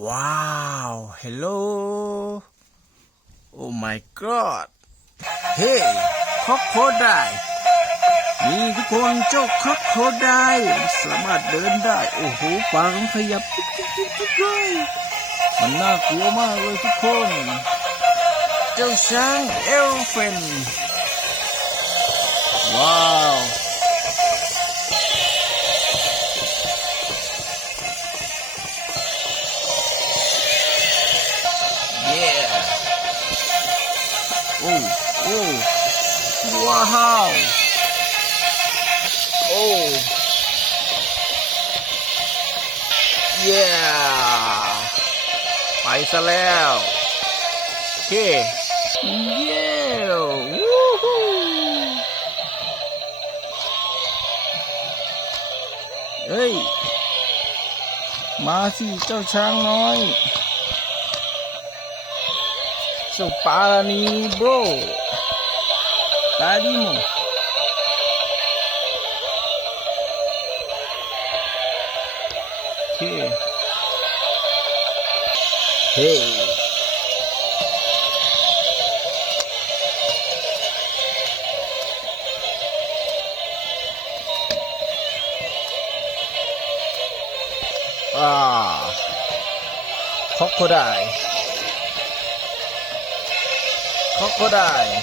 ว้าว hello oh my god เฮ้คอกโคได้นี่ทุกคนเจ้าคอกโคได้ สามารถเดินได้ โอ้โหปากมันขยับจุ๊บจุ๊บจุ๊บจุ๊บเลยมันน่ากลัวมากเลยทุกคน เจ้าช้างเอลเฟน Oh, oh. Wow. Oh. Yeah. ไปซะแล้วโอเคเย้วู้ฮู้เฮ้ย มาสิเจ้าช้างน้อย So para ni bro. Tadi mo. Okay. Hey. Ah. Crocodile. Crocodile.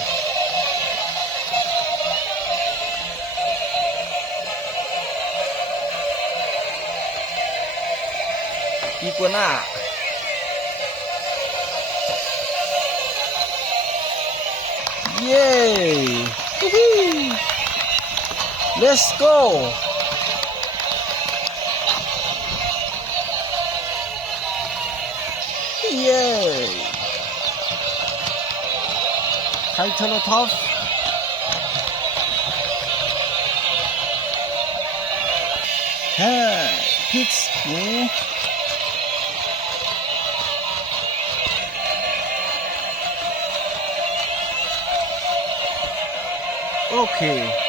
Iguana. Yay! Let's go! Triceratops. হ্যাঁ ঠিক Okay.